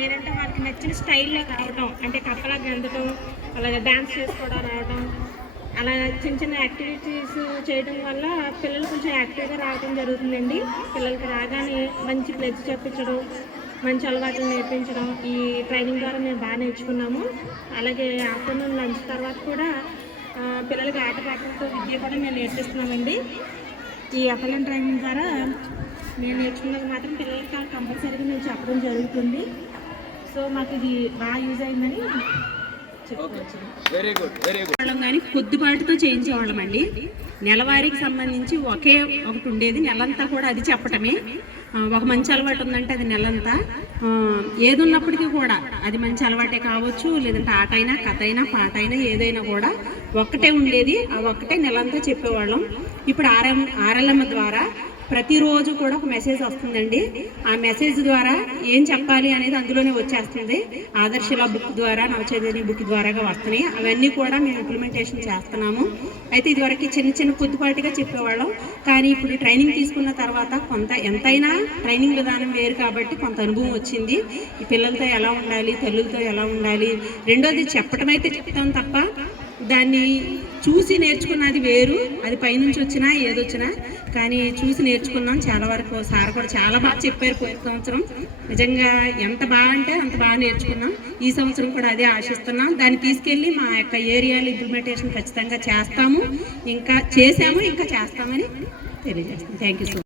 లేదంటే వాళ్ళకి నచ్చిన స్టైల్లో రావడం, అంటే కప్పలా గెంతడం, అలాగే డ్యాన్స్ చేసుకోవడం రావడం, అలా చిన్న చిన్న యాక్టివిటీస్ చేయడం వల్ల పిల్లలు కొంచెం యాక్టివ్గా రావడం జరుగుతుందండి. పిల్లలకి రాగానే మంచి ప్లెజ్ చెప్పించడం, మంచి అలవాట్లు నేర్పించడం ఈ ట్రైనింగ్ ద్వారా మేము బాగా నేర్చుకున్నాము. అలాగే ఆఫ్టర్నూన్ లంచ్ తర్వాత కూడా పిల్లలకి ఆటపాటలతో విద్య కూడా మేము నేర్పిస్తున్నామండి. ఈ FLN ట్రైనింగ్ ద్వారా మేము నేర్చుకున్నది మాత్రం పిల్లలకి కంపల్సరీగా మేము చెప్పడం జరుగుతుంది. సో మాకు ఇది బాగా యూజ్ అయిందని చెప్పుకోవచ్చు. కానీ కొద్దిపాటుతో చేయించేవాళ్ళం అండి. నెలవారీకి సంబంధించి ఒకటి ఉండేది, నెలంతా కూడా అది చెప్పటమే. ఒక మంచి అలవాటు ఉందంటే అది నెలంతా, ఏది ఉన్నప్పటికీ కూడా అది మంచి అలవాటే కావచ్చు, లేదంటే ఆట అయినా కథ అయినా పాట అయినా ఏదైనా కూడా ఒక్కటే ఉండేది. ఆ ఒక్కటే నెలంతా చెప్పేవాళ్ళం. ఇప్పుడు RLM ద్వారా ప్రతిరోజు కూడా ఒక మెసేజ్ వస్తుందండి. ఆ మెసేజ్ ద్వారా ఏం చెప్పాలి అనేది అందులోనే వచ్చేస్తుంది. ఆదర్శల బుక్ ద్వారా, నవచైతన్య బుక్ ద్వారాగా వస్తున్నాయి. అవన్నీ కూడా మేము ఇంప్లిమెంటేషన్ చేస్తున్నాము. అయితే ఇదివరకు చిన్న చిన్న కొద్దిపాటిగా చెప్పేవాళ్ళం, కానీ ఇప్పుడు ట్రైనింగ్ తీసుకున్న తర్వాత కొంత ఎంతైనా ట్రైనింగ్ విధానం వేరు కాబట్టి కొంత అనుభవం వచ్చింది. ఈ పిల్లలతో ఎలా ఉండాలి, తల్లులతో ఎలా ఉండాలి. రెండోది చెప్పడం అయితే చెప్తాం తప్ప దాన్ని చూసి నేర్చుకున్నది వేరు. అది పైనుంచి వచ్చినా ఏదొచ్చినా కానీ చూసి నేర్చుకున్నాం. చాలా వరకు సార్ కూడా చాలా బాగా చెప్పారు. పోయిన సంవత్సరం నిజంగా ఎంత బాగా అంటే అంత బాగా నేర్చుకున్నాం. ఈ సంవత్సరం కూడా అదే ఆశిస్తున్నాం. దాన్ని తీసుకెళ్ళి మా యొక్క ఏరియాలో ఇంప్లిమెంటేషన్ ఖచ్చితంగా చేస్తాము, ఇంకా చేసాము, ఇంకా చేస్తామని తెలియజేస్తాం. Thank you so much.